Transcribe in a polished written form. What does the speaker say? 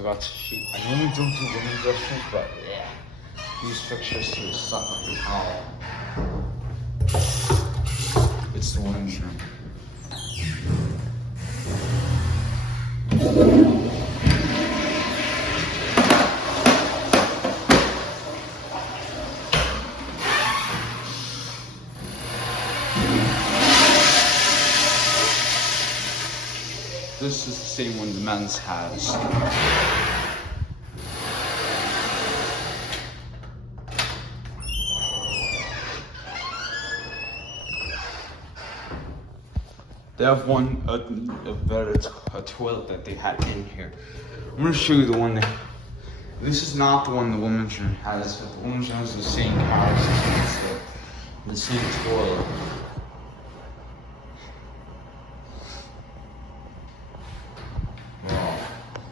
forgot to shoot. I normally don't do women's restrooms, but yeah. These pictures to suck up the towel. It's the women's room. This is the same one the men's has. They have one, a toilet that they had in here. I'm gonna show you the one that, this is not the one the women's room has, but the women's room has the same couch, the same toilet.